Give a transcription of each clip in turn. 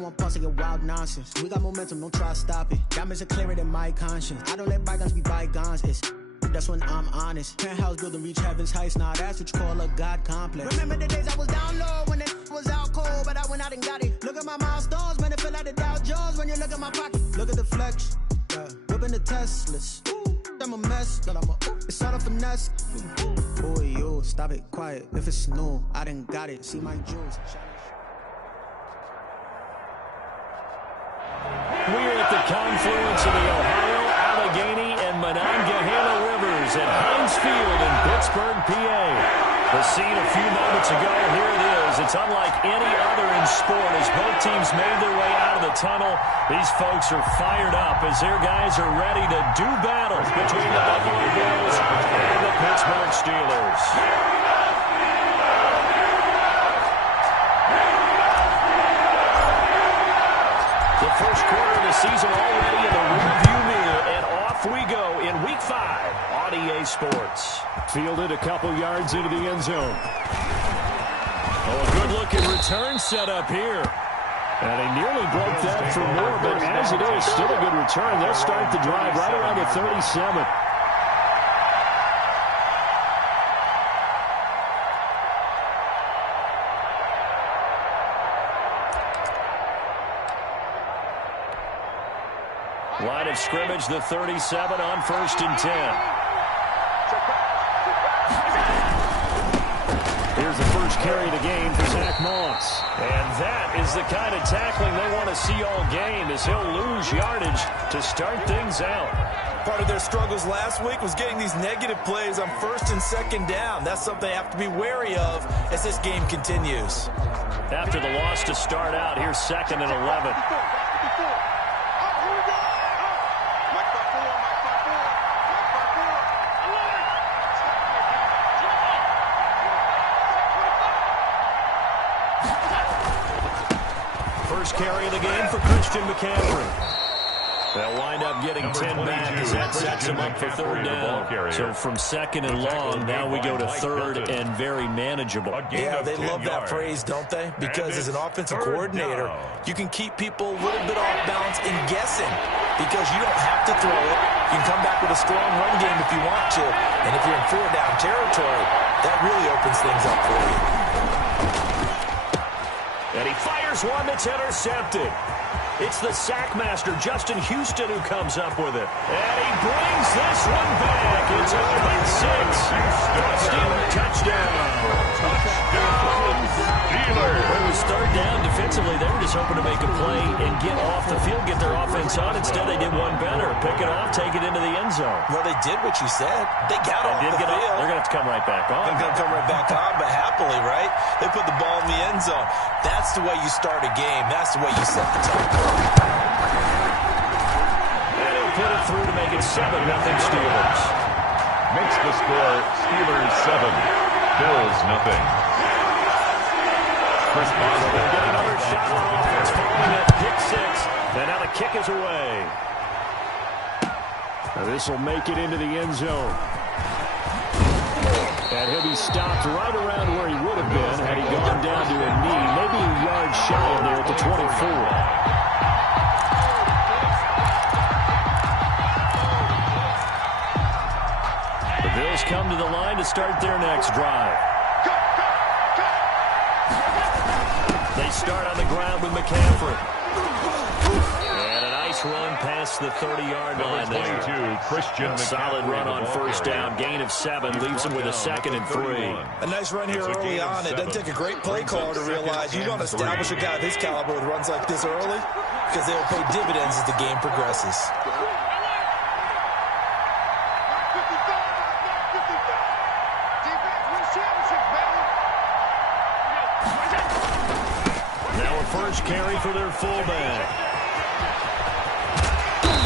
don't want pause to get wild nonsense. We got momentum, don't try to stop it. Diamonds are clearer than my conscience. I don't let bygones be bygones. That's when I'm honest. Penthouse building reach heaven's heights. Now that's what you call a God complex. Remember the days I was down low when it was out cold, but I went out and got it. Look at my milestones, man, it feel like the Dow Jones when you look at my pocket. Look at the flex, whipping the Teslas. I'm a mess, but it's all a finesse. Boy, you stop it, quiet. If it's new, I done got it. See my jewels. We're at the confluence of the Ohio, Allegheny, and Monongahela Rivers at Heinz Field in Pittsburgh, PA. The scene a few moments ago, here it is. It's unlike any other in sport as both teams made their way out of the tunnel. These folks are fired up as their guys are ready to do battle between the Buffalo Bills and the Pittsburgh Steelers. The first quarter of the season already in the rearview mirror, and off we go in Week 5 on EA Sports. Fielded a couple yards into the end zone. Oh, a good-looking return set up here. And he nearly broke that for more, but as it is, still a good return. They'll start the drive right around the 37. Line of scrimmage, the 37 on 1st and 10. Here's the first carry of the game for Zach Moss. And that is the kind of tackling they want to see all game as he'll lose yardage to start things out. Part of their struggles last week was getting these negative plays on 1st and 2nd down. That's something they have to be wary of as this game continues. After the loss to start out, here's 2nd and 11. First carry of the game for Christian McCaffrey. They'll wind up getting 10 back as that sets him up for 3rd down. So from 2nd and long, now we go to 3rd and very manageable. Yeah, they love that phrase, don't they? Because as an offensive coordinator, you can keep people a little bit off balance and guessing because you don't have to throw it. You can come back with a strong run game if you want to. And if you're in 4-down territory, that really opens things up for you. And he fires one that's intercepted. It's the sack master, Justin Houston, who comes up with it. And he brings this one back. It's a pick six. Steeler touchdown. It was 3rd down defensively. They were just hoping to make a play and get off the field, get their offense on. Instead, they did one better. Pick it off, take it into the end zone. Well, they did what you said. They got off the field. They're going to have to come right back on. They're going to come right back on, but happily, right? They put the ball in the end zone. That's the way you start a game. That's the way you set the tone. And he'll put it through to make it 7-0 Steelers. Makes the score Steelers 7, Bills 0. Chris Boswell. Get another shot on offense following that pick six. And now the kick is away. Now this will make it into the end zone. And he'll be stopped right around where he would have been had he gone down to a knee. Maybe a yard shy of there at the 24. The Bills come to the line to start their next drive. They start on the ground with McCaffrey. And a nice run past the 30-yard line there. 22, Christian McCaffrey. Solid run on 1st down. Gain of 7 leaves him with a 2nd and 3. A nice run here early on. It doesn't take a great play caller to realize you don't establish a guy of his caliber with runs like this early because they'll pay dividends as the game progresses. First carry for their fullback.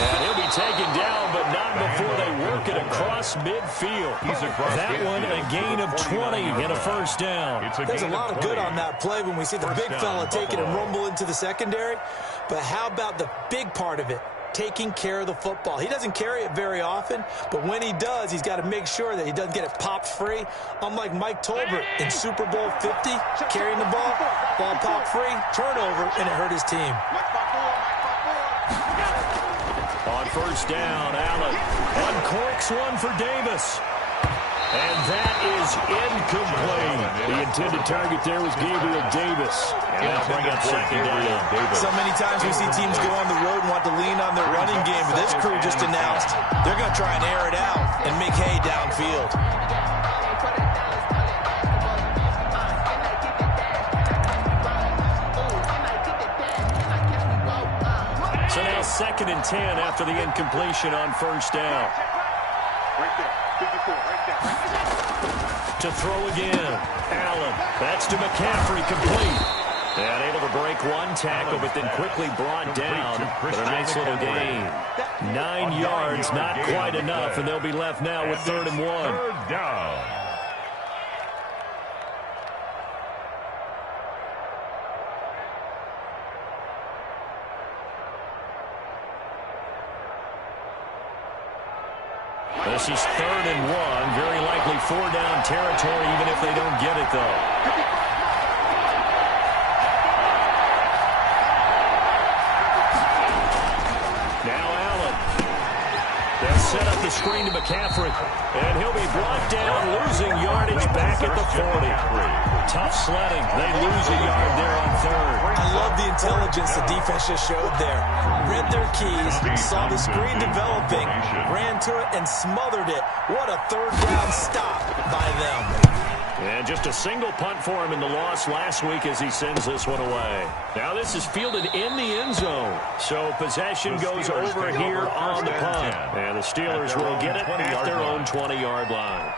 And he'll be taken down, but not before they work it across midfield. That one, a gain of 20 and a 1st down. There's a lot of good on that play when we see the big fella take it and rumble into the secondary. But how about the big part of it? taking care of the football. He doesn't carry it very often, but when he does, he's got to make sure that he doesn't get it popped free. Unlike Mike Tolbert in Super Bowl 50, carrying the ball popped free, turnover, and it hurt his team. On first down, Allen uncorks one for Davis. And that is incomplete. The intended target there was Gabriel Davis. And that'll bring up second down. So many times we see teams go on the road and want to lean on their running game, but this crew just announced they're going to try and air it out and make hay downfield. So now 2nd and 10 after the incompletion on first down. Right there, 54, right there. To throw again. Allen. That's to McCaffrey, complete. And able to break one tackle, but then quickly brought down. But a nice little gain. 9 yards, not quite enough, and they'll be left now with 3rd and 1. Third down. This is 3rd and 1. Very likely 4-down territory, even if they don't get it, though. Now Allen. They'll set up the screen to McCaffrey. And he'll be brought down, losing yardage back at the 40. Tough sledding. They lose a yard there on 3rd. I love the intelligence the defense just showed there. Read their keys, saw the screen developing, ran to it, and smothered it. What a 3rd down stop by them. And just a single punt for him in the loss last week as he sends this one away. Now this is fielded in the end zone. So possession goes over here on the punt. And the Steelers will get it at their own 20-yard line.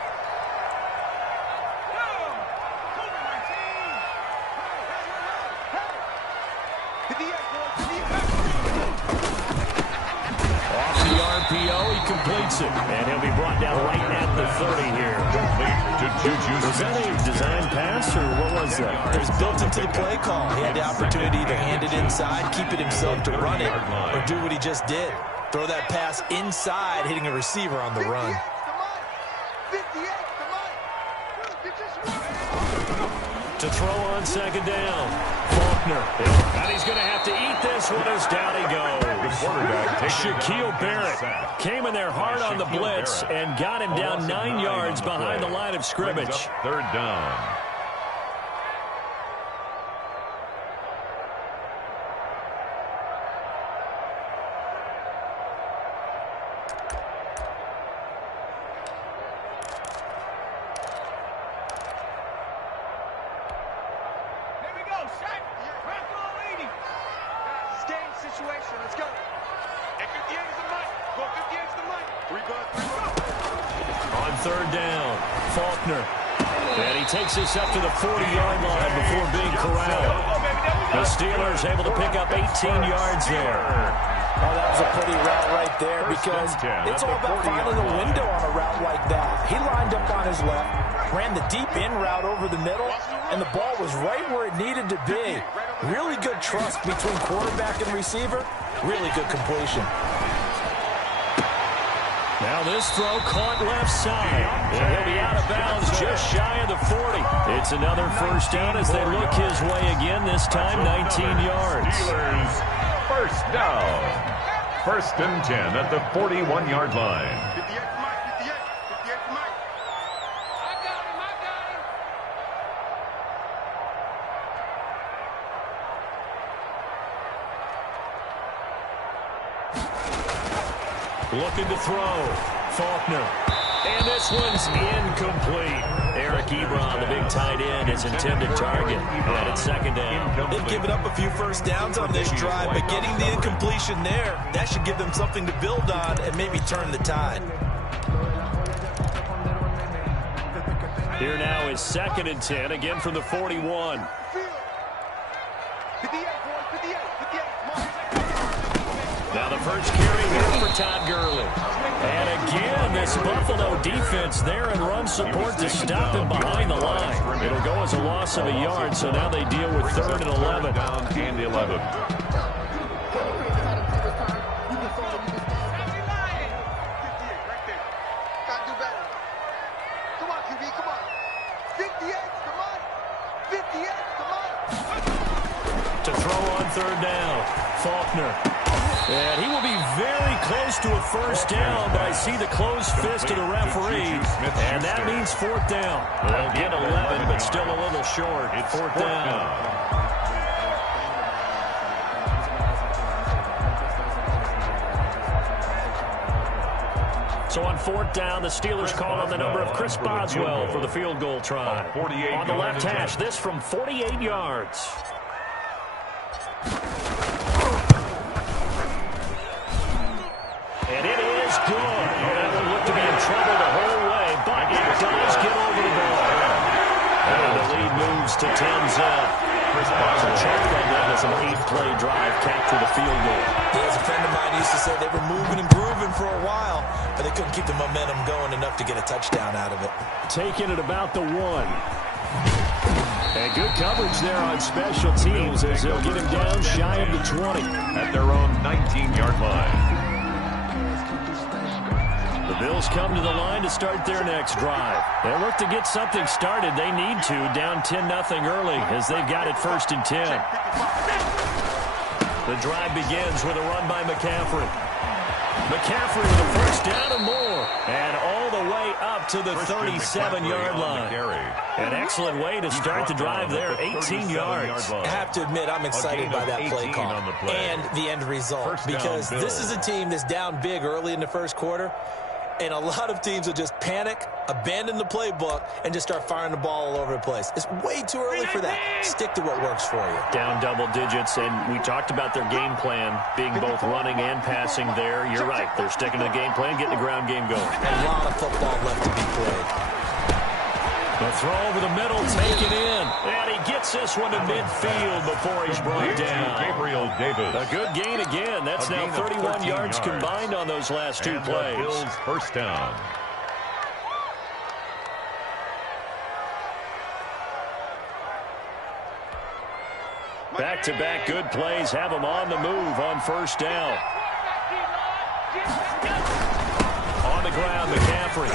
Off the RPO, he completes it. And he'll be brought down right at the 30 here. Was that a design pass, or what was that? It was built into the play call. He had the opportunity to either hand it inside, keep it himself to run it, or do what he just did. Throw that pass inside, hitting a receiver on the run. To throw on 2nd down. Faulkner. And he's going to have to eat this one as down he goes. Shaquille Barrett came in there hard on the blitz and got him down 9 yards behind the line of scrimmage. 3rd down. On 3rd down, Faulkner. And he takes this up to the 40-yard line before being corralled. The Steelers able to pick up 18 yards there. Oh, that was a pretty route right there because it's all about finding a window on a route like that. He lined up on his left, ran the deep in route over the middle, and the ball was right where it needed to be. Really good trust between quarterback and receiver. Really good completion. Now this throw caught left side. And he'll be out of bounds just shy of the 40. It's another 1st down as they look his way again, this time 19 yards. Steelers, 1st down. 1st and 10 at the 41-yard line. 58 to Mike, 58 to Mike. I got him. Looking to throw. Faulkner. And this one's incomplete. Eric Ebron, the big tight end, his intended target. And it's 2nd down. They've given up a few 1st downs on this drive, but getting the incompletion there, that should give them something to build on and maybe turn the tide. Here now is 2nd and 10, again from the 41. 58, 58. Now the first carry here for Todd Gurley. And again, this Buffalo defense there in run support to stop him behind the line. It'll go as a loss of a yard, so now they deal with 3rd and 11. Down and 11. come on. 58, come on. To throw on third down, Faulkner. And he will be very close to a first down, but I see the closed fist of the referee, and that means fourth down. They'll get 11, but still a little short. Fourth down. So on fourth down, the Steelers call on the number of Chris Boswell for the field goal try. On the left hash, this from 48 yards. And it is good. That will look to be in trouble the whole way, but it does get over the ball. And the lead moves to 10-zip. Chris Boswell checked on that as an 8-play drive capped with a field goal. Yeah, as a friend of mine used to say, they were moving and grooving for a while, but they couldn't keep the momentum going enough to get a touchdown out of it. Taking it about the 1. And good coverage there on special teams as they'll get him down shy of the 20. At their own 19-yard line. The Bills come to the line to start their next drive. They'll look to get something started. They need to, down 10-0 early as they've got it 1st and 10. The drive begins with a run by McCaffrey. McCaffrey with a first down and more. And all the way up to the 37-yard line. An excellent way to start the drive there, 18 yards. I have to admit, I'm excited by that play call and the end result, because this is a team that's down big early in the first quarter, and a lot of teams will just panic, abandon the playbook, and just start firing the ball all over the place. It's way too early for that. Stick to what works for you. Down double digits, and we talked about their game plan being both running and passing there. You're right. They're sticking to the game plan, getting the ground game going. A lot of football left to be played. The throw over the middle, taken in. And he gets this one to midfield before he's brought down. Gabriel Davis. A good gain again. That's now 31 yards combined on those last two plays. Bills first down. Back-to-back good plays have him on the move on first down. On the ground, McCaffrey.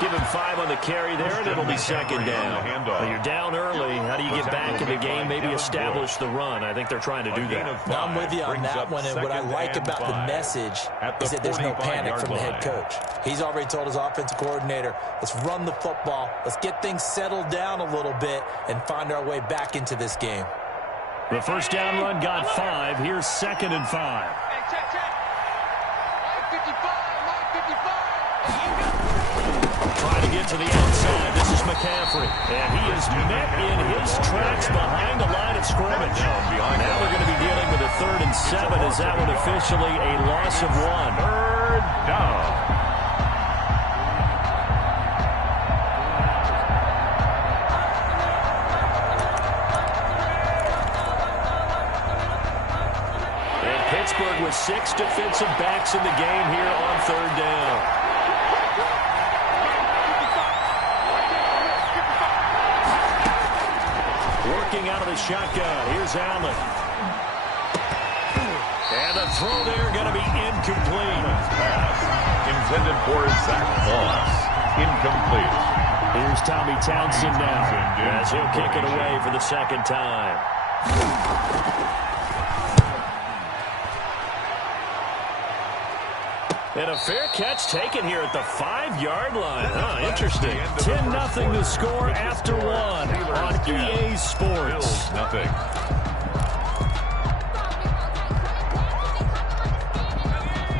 Give him 5 on the carry there, and it'll be second down. Well, you're down early. How do you get back in the game, maybe establish the run? I think they're trying to do that. Now, I'm with you on that one, and what I like about the message is that there's no panic from the head coach. He's already told his offensive coordinator, let's run the football, let's get things settled down a little bit, and find our way back into this game. The first down run got 5. Here's 2nd and 5. Hey, check. 55, Mike 55. Trying to get to the outside. This is McCaffrey. And he is met in his tracks behind the line of scrimmage. Now we're going to be dealing with a 3rd and 7 as that one officially a loss of 1. 3rd down. And Pittsburgh with 6 defensive backs in the game here on 3rd down. Working out of the shotgun. Here's Allen. And the throw there going to be incomplete. Pass intended for Zach Moss. Incomplete. Here's Tommy Townsend now as he'll kick it away for the second time. And a fair catch taken here at the 5-yard line. Interesting. 10-0 to score after 1 on EA Sports. Nothing.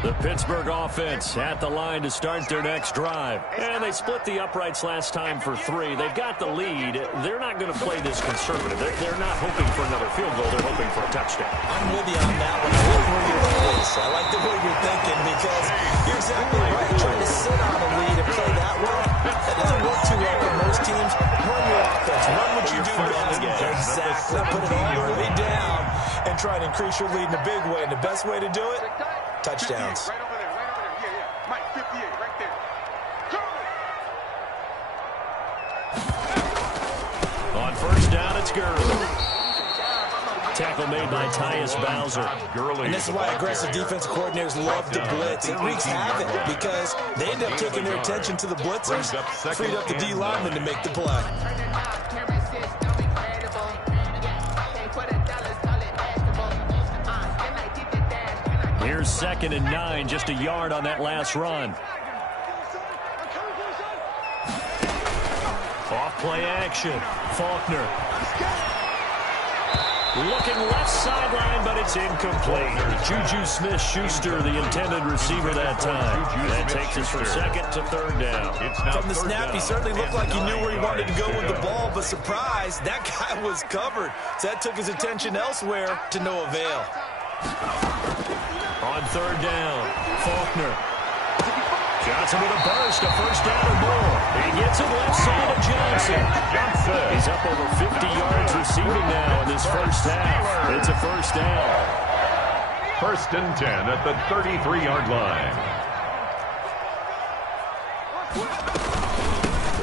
The Pittsburgh offense at the line to start their next drive. And they split the uprights last time for 3. They've got the lead. They're not going to play this conservative. They're not hoping for another field goal. They're hoping for a touchdown. I'm with you on that one. I like where you're with this. I like the way you're thinking, because you're exactly right. Trying to sit on a lead and play that well, that doesn't work too well for most teams. Run your offense. Run what you do best. Exactly. Put it all the way down and try and increase your lead in a big way. And the best way to do it, touchdowns. Right over there. Yeah. Mike 58, right there. Go! On first down, it's Gurley. Tackle made by Tyus Bowser. And this is why aggressive defensive coordinators love to blitz. It wreaks havoc because they end up taking their attention to the blitzers, freed up the D lineman to make the play. Here's 2nd and 9, just a yard on that last run. Off play action. Faulkner. Looking left sideline, but it's incomplete. Juju Smith-Schuster, the intended receiver that time. That takes us from 2nd to 3rd down. From the snap, he certainly looked like he knew where he wanted to go with the ball, but surprise, that guy was covered. So that took his attention elsewhere to no avail. On 3rd down, Faulkner. Johnson with a burst, a first down or more. He gets it left side of Johnson. He's up over 50 yards receiving now in this first half. It's a first down. 1st and 10 at the 33-yard line.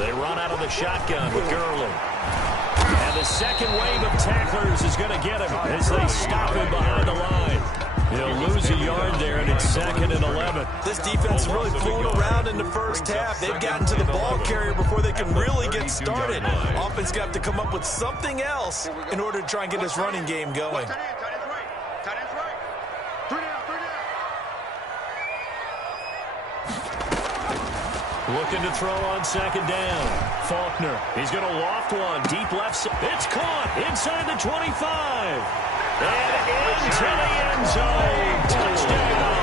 They run out of the shotgun with Gurley. And the second wave of tacklers is going to get him as they stop him behind the line. He'll lose a yard there, and it's 2nd and 11. This defense has really flown around in the first half. They've gotten to the ball carrier before they can really get started. Offense got to come up with something else in order to try and get this running game going. Looking to throw on 2nd down. Faulkner. He's going to loft one. Deep left side. It's caught inside the 25. And into the end zone. Touchdown.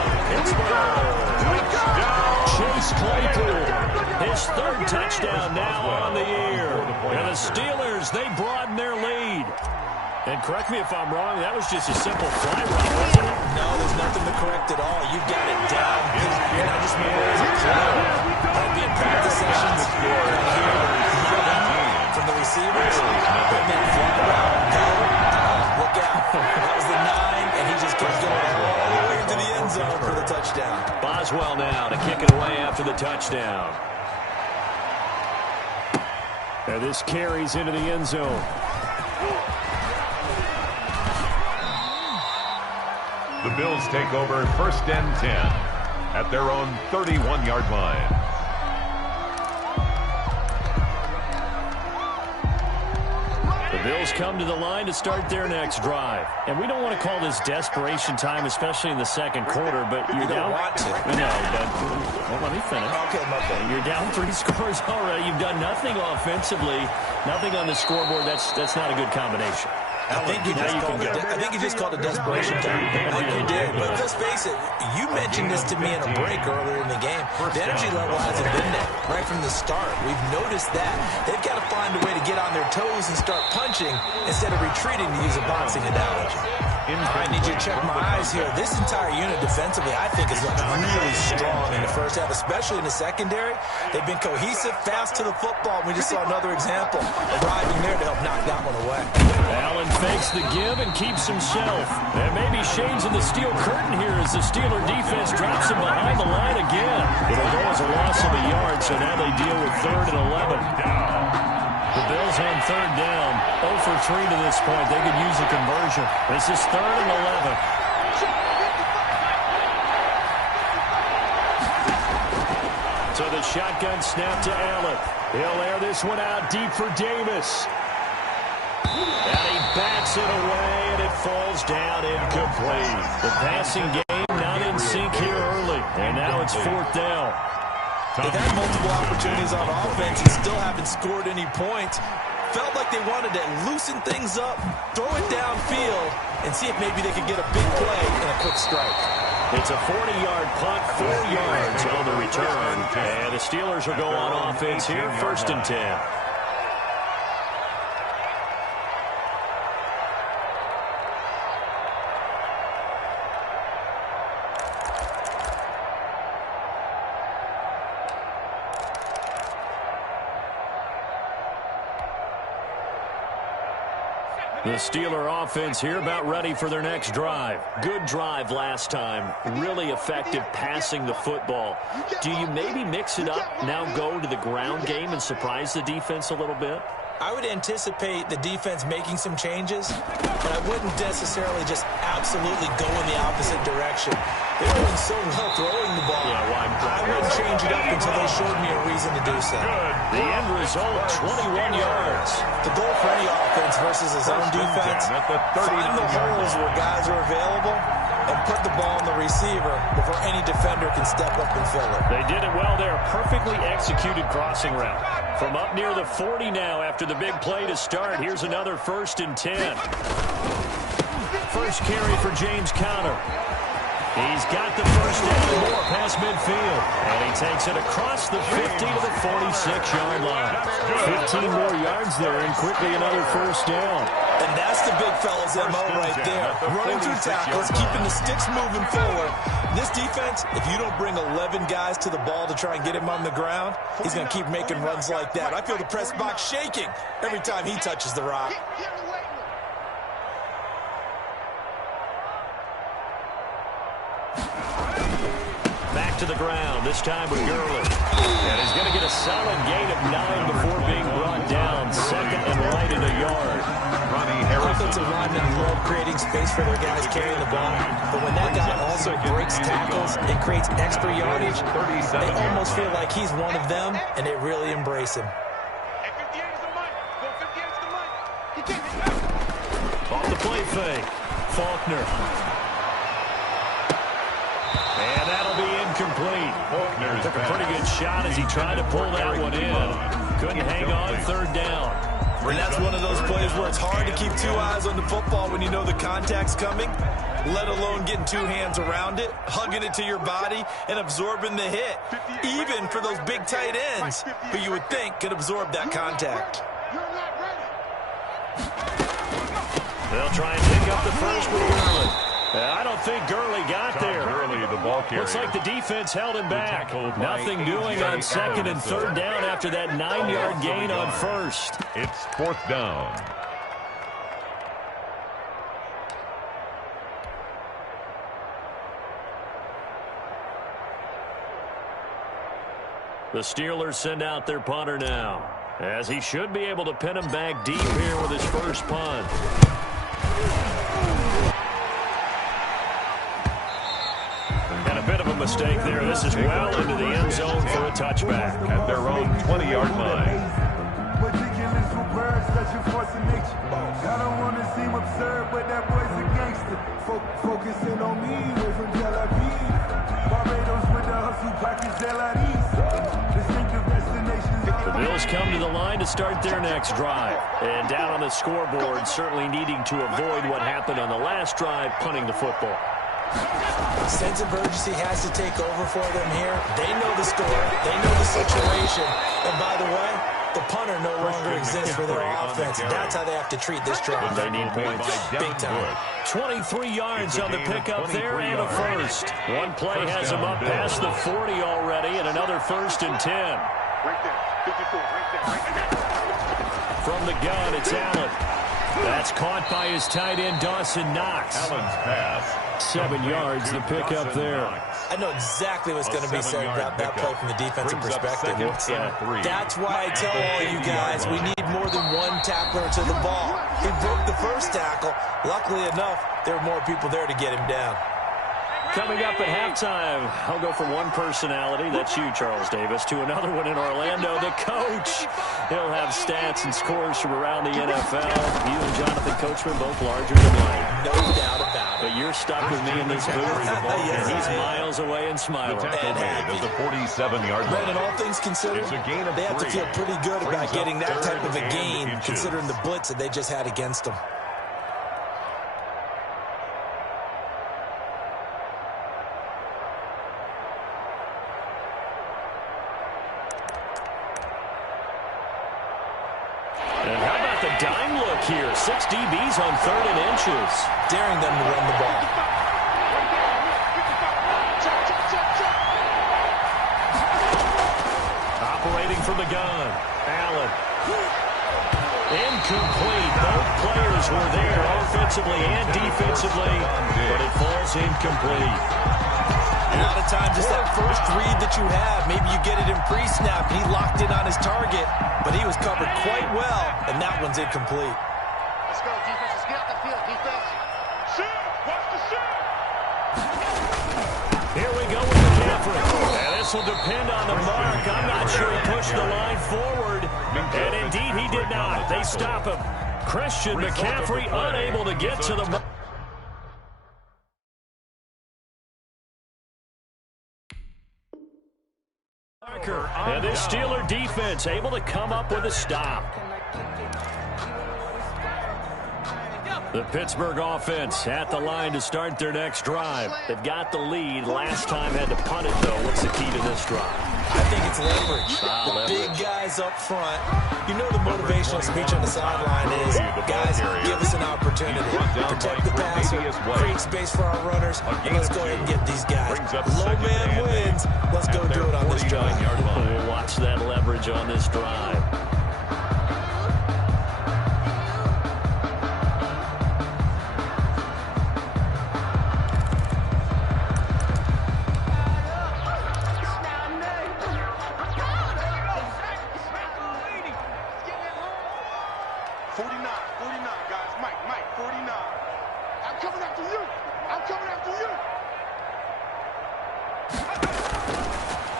Chase Claypool. His 3rd touchdown now on the year. And the Steelers, they broaden their lead. And correct me if I'm wrong, that was just a simple fly route, wasn't it? No, there's nothing to correct at all. You've got it down. And I just remember as a player, I'd be in practice sessions, from the receivers, and then fly route, go, look out. That was the 9, and he just kept going all the way into the end zone for the touchdown. Boswell now to kick it away after the touchdown. And this carries into the end zone. The Bills take over 1st and 10 at their own 31-yard line. The Bills come to the line to start their next drive. And we don't want to call this desperation time, especially in the 2nd quarter, but you're down. No, but well, let me finish. Okay, my bad. You're down 3 scores already. You've done nothing offensively, nothing on the scoreboard. That's not a good combination. I think you just called it desperation time. I think you did. But let's face it, you mentioned this to me in a break earlier in the game. The energy level hasn't been there right from the start. We've noticed that. They've got to find a way to get on their toes and start punching instead of retreating, to use a boxing analogy. I need you to check my eyes here. This entire unit defensively, I think, has looked really strong in the first half, especially in the secondary. They've been cohesive, fast to the football. We just saw another example arriving there to help knock that one away. Allen fakes the give and keeps himself. And maybe shades in the steel curtain here as the Steeler defense drops him behind the line again. It'll go as a loss of a yard, so now they deal with 3rd and 11. The Bills on 3rd down. 0 for 3 to this point. They could use a conversion. This is 3rd and 11. So the shotgun snap to Allen. He'll air this one out deep for Davis. And he bats it away, and it falls down incomplete. The passing game not in sync here early. And now it's 4th down. They've had multiple opportunities on offense and still haven't scored any points. Felt like they wanted to loosen things up, throw it downfield, and see if maybe they could get a big play and a quick strike. It's a 40-yard punt, 4 yards on the return. And the Steelers will go on offense here, 1st and 10. The Steeler offense here about ready for their next drive. Good drive last time. Really effective passing the football. Do you maybe mix it up, now go to the ground game and surprise the defense a little bit? I would anticipate the defense making some changes, but I wouldn't necessarily just absolutely go in the opposite direction. They're doing so well throwing the ball. I wouldn't change it up until they showed me a reason to do so. The end result, 21 yards. The goal for any offense versus his own defense, find the holes where guys are available and put the ball on the receiver before any defender can step up and fill it. They did it well there. Perfectly executed crossing route. From up near the 40 now after the big play to start. Here's another 1st and 10. First carry for James Conner. He's got the first down more past midfield. And he takes it across the 50 to the 46-yard line. 15 more yards there and quickly another first down. And that's the big fella's MO right there. Running through tackles, keeping the sticks moving forward. This defense, if you don't bring 11 guys to the ball to try and get him on the ground, he's going to keep making runs like that. I feel the press box shaking every time he touches the rock. Back to the ground, this time with Gurley. And he's going to get a solid gain of 9 before being brought down. 2nd and right in a yard. Offensive linemen love creating space for their guys carrying the ball. But when that guy also breaks tackles and creates extra yardage, they almost feel like he's one of them, and they really embrace him. Off the play fake, Faulkner. And that'll be incomplete. Took a pretty good shot as he tried to pull that one in. Couldn't hang on, 3rd down. And that's one of those plays where it's hard to keep 2 eyes on the football when you know the contact's coming, let alone getting 2 hands around it, hugging it to your body, and absorbing the hit, even for those big tight ends who you would think could absorb that contact. They'll try and pick up the first with Gurley. I don't think Gurley got there. Looks like the defense held him back. Nothing doing on 2nd and 3rd down after that 9-yard gain on 1st. It's 4th down. The Steelers send out their punter now, as he should be able to pin him back deep here with his first punt. And a bit of a mistake there. This is well into the end zone for a touchback. At their own 20-yard line. I don't want to seem absurd, but that boy's a gangster. Focusing on me, way from Tel Aviv. Barbados with the hustle, pockets LIDs. Distinctive destinations. The Bills come to the line to start their next drive. And down on the scoreboard, certainly needing to avoid what happened on the last drive, punting the football. Sense of urgency has to take over for them here. They know the score. They know the situation. And by the way, the punter no longer exists for their offense. That's how they have to treat this drive. They need points big time. 23 yards on the pickup there and a first. One play has him up past the 40 already and another 1st and 10. Right there. 54, right there. From the gun, it's Allen. That's caught by his tight end, Dawson Knox. Allen's pass. 7 yards, the pickup there. I know exactly what's going to be said about that play from the defensive perspective. That's why I tell all you guys we need more than one tackler to the ball. He broke the first tackle. Luckily enough, there were more people there to get him down. Coming up at halftime, I'll go from one personality, that's you, Charles Davis, to another one in Orlando, the coach. He'll have stats and scores from around the NFL. You and Jonathan Coachman both larger than life. No doubt about it. But you're stuck with me in this booth, and he's miles away and smiling. The 47-yard line. Brandon, all things considered, they have to feel pretty good about getting that type of a gain, considering the blitz that they just had against them. And how about the dime look here? 6 DBs on 3rd and inches. Daring them to run the ball. Operating from the gun. Allen. Incomplete. Both players were there offensively and defensively, but it falls incomplete. A lot of times it's that first read that you have. Maybe you get it in pre-snap. He locked in on his target, but he was covered quite well, and that one's incomplete. Let's go, defense. Let's get out the field, defense. Shoot! Watch the shoot! Here we go with McCaffrey. And this will depend on the mark. I'm not sure he pushed the line forward. And indeed, he did not. They stop him. Christian McCaffrey unable to get to the mark. And this Steeler defense able to come up with a stop. The Pittsburgh offense at the line to start their next drive. They've got the lead. Last time had to punt it, though. What's the key to this drive? I think it's leverage. The big guys up front. You know the motivational speech on the sideline is, guys, give us an opportunity. Protect the passer, create space for our runners, and let's go ahead and get these guys. Low man wins. Let's go do it on this drive. We'll watch that leverage on this drive.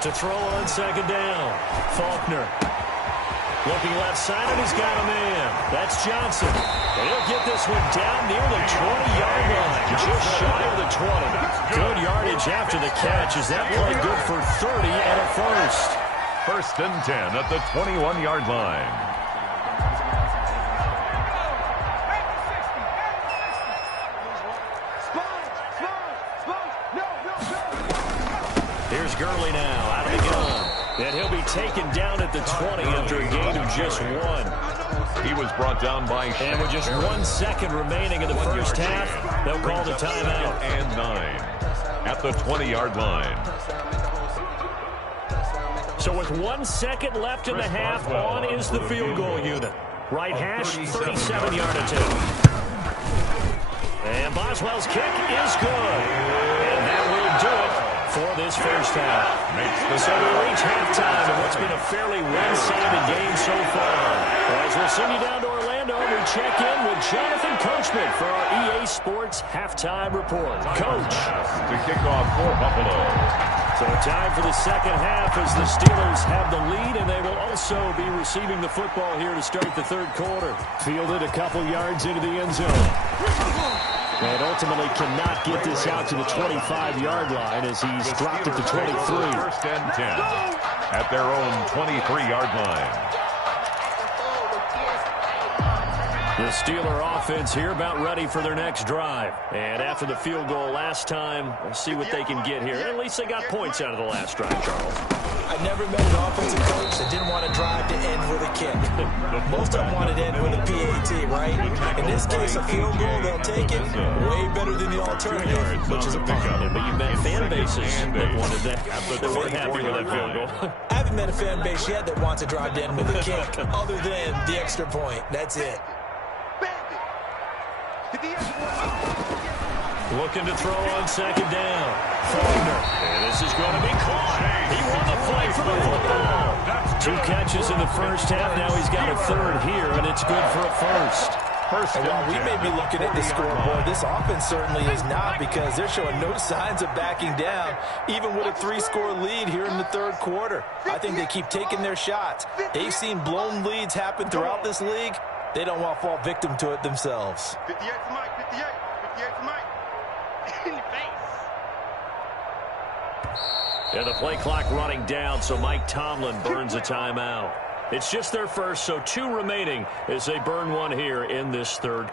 To throw on second down. Faulkner. Looking left side, and he's got a man. That's Johnson. And he'll get this one down near the 20-yard line. Just shy of the 20. Good yardage after the catch. Is that play good for 30 and a first? 1st and 10 at the 21-yard line. Here's Gurley now out of the gun. And he'll be taken down at the 20 after a gain of just 1. He was brought down by And with just 1 second remaining in the first half, they'll call the timeout. And 9 at the 20-yard line. So with 1 second left in the half, on is the field goal unit. Right hash, 37-yard attempt. And Boswell's kick is good. And that will do it for this first half. So we reach halftime in what's been a fairly one-sided game so far. As we'll send you down to Orlando, we check in with Jonathan Coachman for our EA Sports Halftime Report. Coach. To kick off for Buffalo. So time for the second half as the Steelers have the lead, and they will also be receiving the football here to start the third quarter. Fielded a couple yards into the end zone. And ultimately cannot get this out to the 25-yard line as he's dropped at the 23. 1st and 10 at their own 23-yard line. The Steeler offense here about ready for their next drive. And after the field goal last time, we'll see what they can get here. At least they got points out of the last drive, Charles. I never met an offensive coach that didn't want to drive to end with a kick. Most of them wanted to end with a PAT, right? In this case, a field goal, they'll take it way better than the alternative, which is a punt. But you've met fan bases that wanted that. They weren't happy with that field goal. I haven't met a fan base yet that wants to drive to end with a kick other than the extra point. That's it. Looking to throw on second down. Faulkner. And this is going to be caught. He won the play for the football. 2 catches in the first half. Now he's got a third here, and it's good for a first. And while we may be looking at the scoreboard, this offense certainly is not, because they're showing no signs of backing down, even with a 3-score lead here in the third quarter. I think they keep taking their shots. They've seen blown leads happen throughout this league. They don't want to fall victim to it themselves. 58 for Mike, 58. 58 for Mike. In the face. And the play clock running down, so Mike Tomlin burns a timeout. It's just their first, so 2 remaining as they burn one here in this third.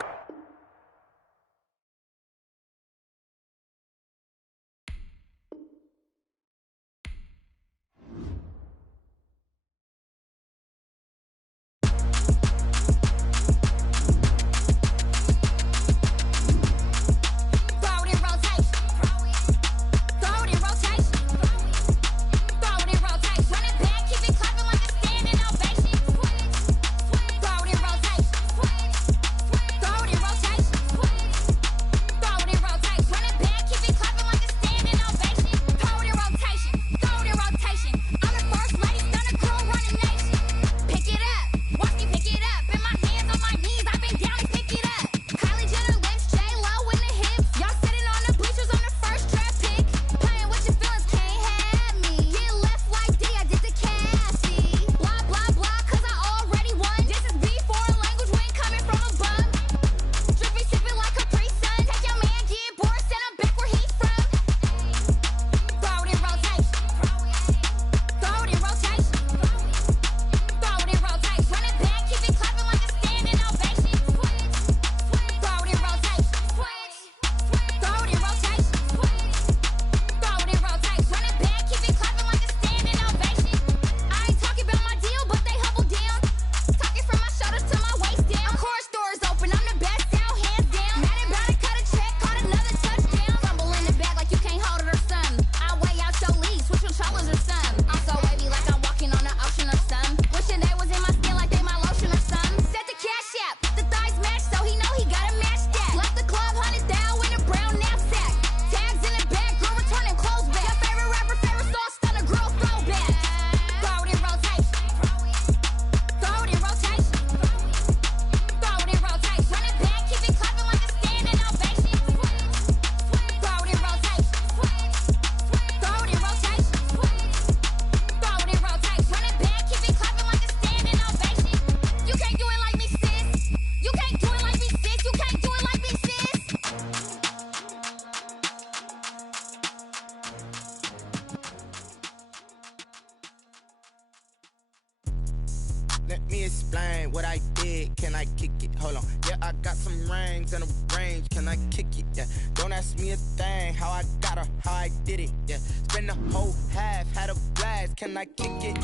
Let me explain what I did. Can I kick it? Hold on. Yeah, I got some rings and a range. Can I kick it? Yeah. Don't ask me a thing. How I got her, how I did it. Yeah. Spend the whole half, had a blast. Can I kick it?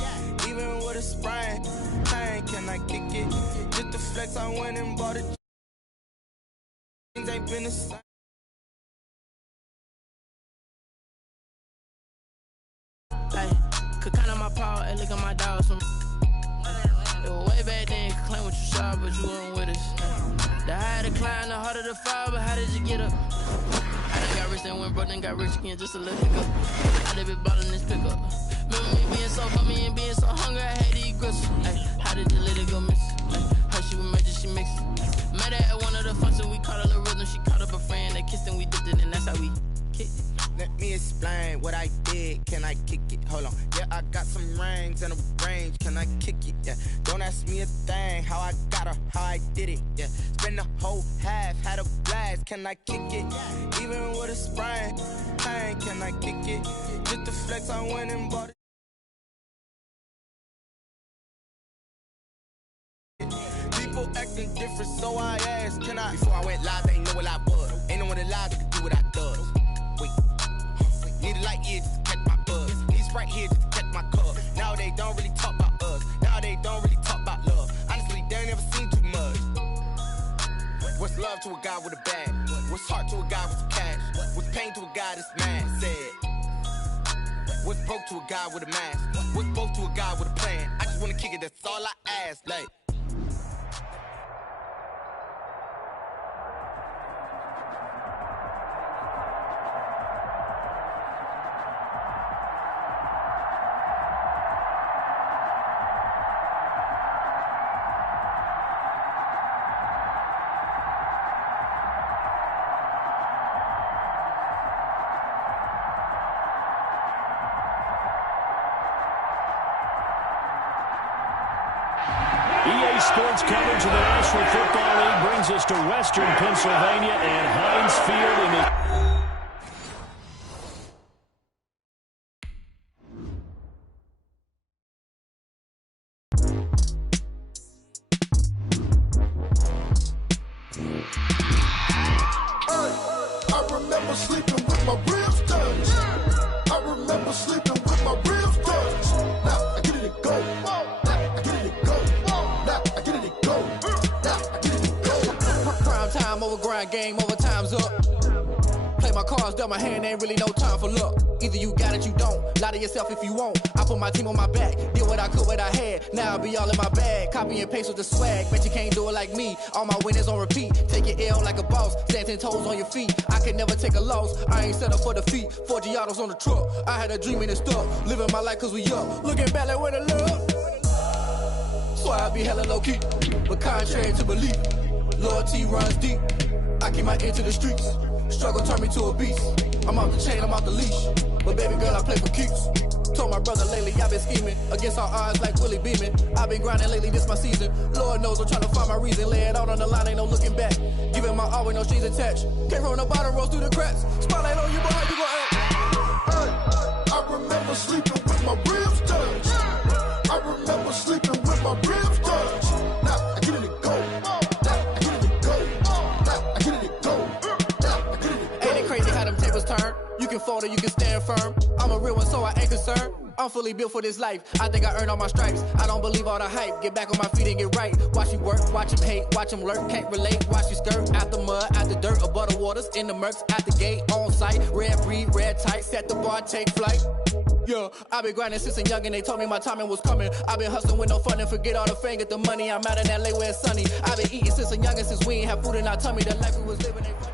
Even with a sprain, can I kick it? Just the flex, I went and bought it. Things ain't been the same. Hey, could count on my power, hey, look at my dogs. It was way back then, could claim what you saw, but you weren't with us. The higher the climb, the harder the fall, but how did you get up? I done got rich and went broke, then got rich again, just a little hiccup. I done been ballin' this pickup. Remember me being so bummy and being so hungry, I had to eat grits. Hey, how did you let it go miss? Hey, how she was magic, she mixed. Met her at one of the functions, we caught a little rhythm, she caught up a friend, they kissed and we dipped it, and that's how we kicked it. Let me explain what I did. Can I kick it? Hold on. Yeah, I got some rings and a range. Can I kick it? Yeah. Don't ask me a thing. How I got her, how I did it. Yeah. Spend the whole half, had a blast. Can I kick it? Even with a sprain, can I kick it? Just the flex, I went and bought it. People acting different, so I asked, can I? Before I went live, they know what I was. Ain't no one alive that could do what I does. Wait. Need a light here just to catch my buzz. Need Sprite here just to catch my cup. Now they don't really talk about us. Now they don't really talk about love. Honestly, they ain't never seen too much. What's love to a guy with a bag? What's heart to a guy with some cash? What's pain to a guy that's mad? Said. What's broke to a guy with a mask? What's both to a guy with a plan? I just wanna kick it, that's all I ask. Like. EA Sports coverage of the National Football League brings us to Western Pennsylvania and Heinz Field in the... I remember sleeping with my ribs touched. I remember sleeping with my ribs touched. Now I get it and go. Now I get it and go. Now I get it and go. Now I get it and go. Prime time over grind, game over, time's up. Play my cards, dealt my hand, ain't really no time for luck. Either you got it, you don't. Lie to yourself if you won't. I put my team on my back, did what I could, what I had. Now I'll be all in my bag, copy and paste with the swag. Bet you can't do it like me. All my winners on repeat. Take your L like a boss, stand 10 toes on your feet. I can never take a loss. I ain't set up for defeat. 4 Giottos on the truck. I had a dream and it stuck. Living my life cause we up. Looking back like where the love. So I be hella low key, but contrary to belief, loyalty runs deep. I keep my ear to the streets. Struggle turned me to a beast. I'm off the chain, I'm off the leash. But baby girl, I play for keeps. Told my brother lately, I've been scheming against all odds like Willie Beeman. I've been grinding lately, this my season. Lord knows I'm trying to find my reason. Lay it out on the line, ain't no looking back. Giving my all with no strings attached. Came from the bottom, rose through the cracks. Spotlight on you, boy, you gon' act. I remember sleeping with my ribs touched. I remember sleeping with my ribs touched. Now I get it and go. Now I get it and go. Now I get it and go. Now I get it and go. Ain't it crazy how them tables turn? You can fold or you can stand firm. I'm a real one, so I ain't concerned. I'm fully built for this life. I think I earned all my stripes. I don't believe all the hype. Get back on my feet and get right. Watch you work, watch him hate, watch him lurk. Can't relate, watch you skirt. Out the mud, out the dirt, above the waters, in the murks, at the gate, on site. Red breed, red tight, set the bar, take flight. Yeah, I've been grinding since a youngin', they told me my timing was coming. I've been hustling with no fun and forget all the fame, get the money. I'm out in LA where it's sunny. I've been eating since a youngin', since we ain't have food in our tummy. The life we was living ain't funny.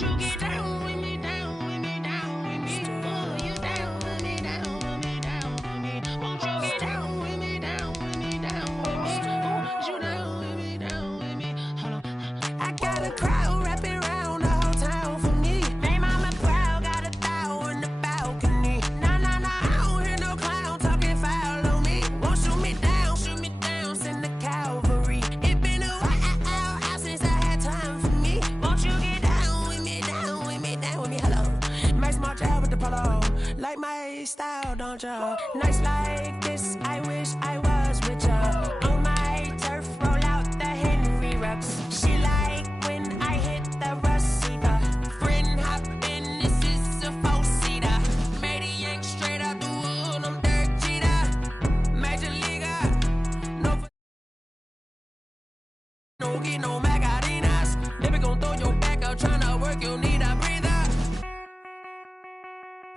Won't you get down with me, down with me, down with me? Oh, you down with me, down with me, down with me. Won't you get down with me, down with me, down with me? Oh, you down with me, down with me? Hold on. I got a crowd wrapping around the whole town for me. Made mama proud, got a thou in the balcony. Nah, nah, nah, I don't hear no clown talking foul on me. Won't shoot me down, send the cavalry. It been a while since I had time for me. Won't you get down with me, down with me, down with me? Hello. Max March out with the polo. Like my style, don't ya? Nights like this, I wish I was with ya. On my turf, roll out the Henry Rux. She like when I hit the receiver. Friend hop in, this is a four-seater. Made a yank straight out the wood, I'm Dirk Jeter. Major leaguer, no get no Macarinas. Never gon' throw your back out, tryna work, you need a breather.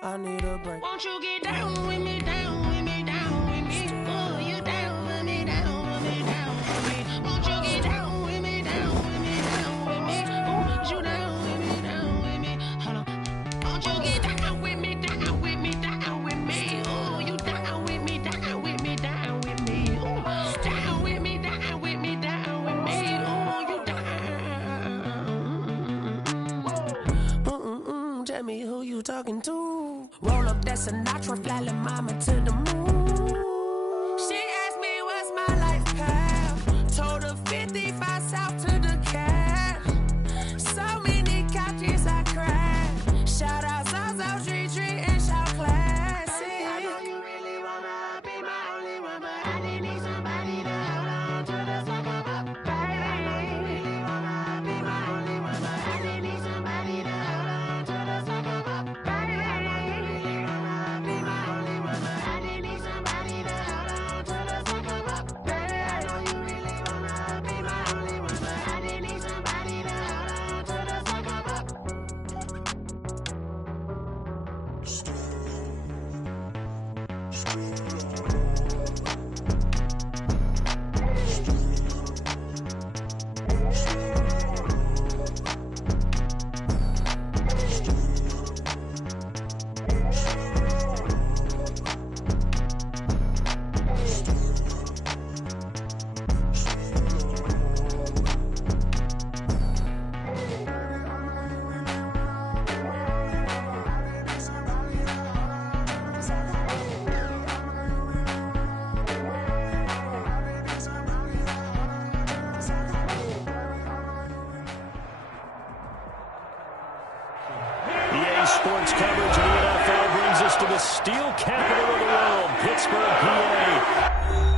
I need a break. Won't you get down with me, down with me, down with me? Oh, you down with me, down with me, down with me? Won't you get down with me, down with me, down with me? Oh, you down with me, down with me? Hold on. Won't you get down with me, down with me, down with me? Oh, you down with me, down with me, down with me? Oh, down with me, down with me, down with me? Oh, you down. Tell me who you talking to. Roll up that Sinatra, fly la mama to the moon. She asked me what's my life path. Told her 55 south to the cab. So many couches I cried. Shout out South Street and shout classic. I know you really wanna be my only one, but I didn't need somebody to hold on to the second up. I know you really wanna be my only one, but I didn't need somebody to hold on to the second up. I know you really wanna be my only one, but I didn't need somebody to hold on to the second up. I know you really wanna be my only one, but I didn't need somebody to hold on to the second up. EA Sports coverage of the NFL brings us to the steel capital of the world, Pittsburgh, PA.